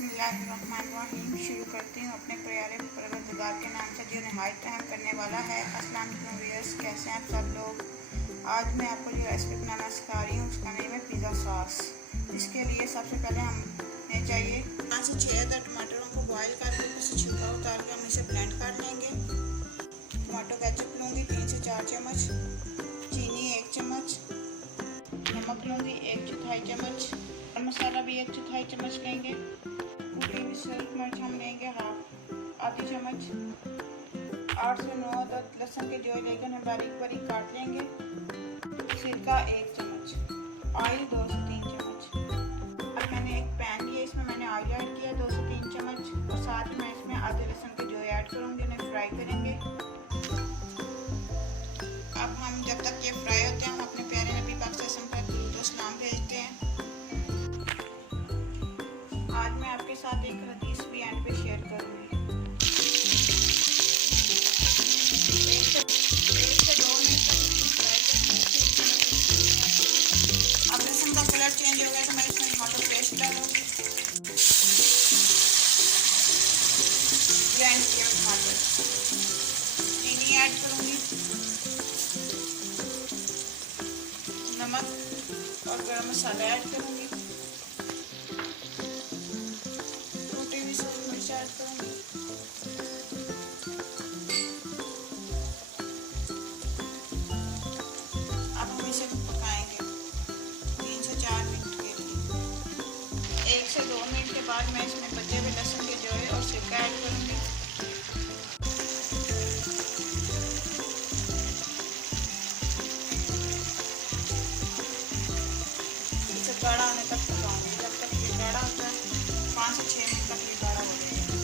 बिस्मिल्लाहिर्रहमानिर्रहीम। शुरू करती हूँ अपने प्यारे परवरदिगार के नाम से जो नहायत रहम करने वाला है। अस्सलाम वालेकुम व्यूअर्स, कैसे हैं आप सब लोग। आज मैं आपको जो रेसिपी बनाना सिखा रही हूँ उसका नेम है पिज़्ज़ा सॉस। इसके लिए सबसे पहले हमें चाहिए 5 से 6 अदर टमाटरों को बॉयल करके उसे छिलका उतार के हम इसे ब्लेंड कर लेंगे। टमाटो केचप लूँगी 3 से 4 चम्मच, चीनी 1 चम्मच, नमक लूँगी 1/4 चम्मच, और मसाला भी 1/4 चम्मच लेंगे। कुटी हुई सब्ज़ मिर्च हम लेंगे आधी चम्मच, 8 से 9 अदद लहसुन के जो लेकर हम बारीक बारीक काट लेंगे। सिरका 1 चम्मच, ऑयल 2 से 3 चम्मच। अब मैंने एक पैन लिया, इसमें मैंने ऑयल ऐड किया 2 से 3 चम्मच, और साथ में इसमें आधे लहसुन के जो ऐड करूँगी उन्हें फ्राई करेंगे। अब हम जब तक ये फ्राई होते हैं हम अपने प्यारे नबी पाक सल्लल्लाहु सलाम भेजते हैं। आज मैं आपके साथ एक हदीस भी एंड पे शेयर करूँगी। 1 से 2 मिनट तक फ्राई करेंगे। अब लहसुन का कलर चेंज हो गया तो मैं इसमें टमाटो पेस्ट डालूँगी, ब्लेंड किया टमाटर, चीनी ऐड करूँगी, नमक और गरम मसाला ऐड करूँगी, टूटी हुई सूखी मिर्च ऐड करूँगी। अब हम इसे पकाएंगे 3 से 4 मिनट के लिए। 1 से 2 मिनट के बाद मैं इसमें बचे हुए लहसुन के जोड़े और सिरका ऐड करूँगी। गाढ़ा होने तक पकाऊंगी, जब तक ये गाढ़ा होता है 5 से 6 मिनट तक ये गाढ़ा हो जाएगा।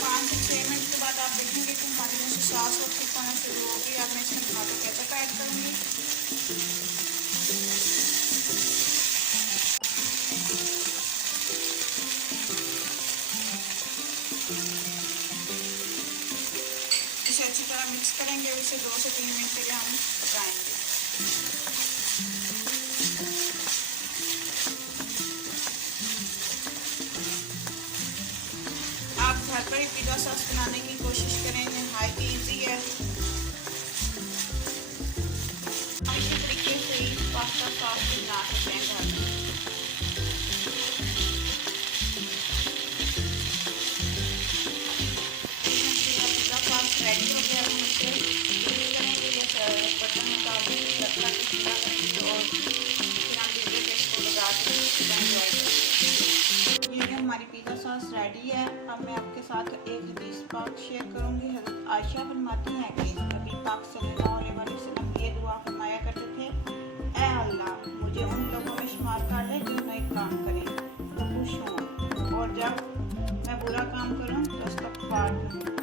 5 से 6 मिनट के बाद आप देखेंगे कि हमारी जो सॉस वो थिक होना शुरू होगी। अब मैं इसमें टमाटो केचप ऐड करूँगी, इसे अच्छी तरह मिक्स करेंगे। इसे 2 से 3 मिनट के लिए हम पकाएंगे। आप घर पर ही पिज़्ज़ा सॉस बनाने की कोशिश करें, नहायत ईजी है। हम इसी तरीके से ही पास्ता सॉस भी बना सकते हैं घर में। रेडी हो गया, हम इसे यूज करेंगे। जैसे बर्तन में डाल के ठंडा करेंगे और फिर हम पिज़्ज़े पे इसको लगा के एंजॉय करेंगे। ये हमारी पिज़्ज़ा सॉस रेडी है। अब मैं आपके साथ एक हदीस पाक शेयर करूँगी। हज़रत आयशा फरमाती हैं कि नबी पाक सल्लल्लाहु अलैहि वसल्लम ये दुआ फरमाया करते थे, ऐ अल्लाह मुझे उन लोगों में शुमार कर ले जो नए काम करें तो खुश हों, और जब मैं बुरा काम करूँ तो इस्तग़फ़ार करूँ।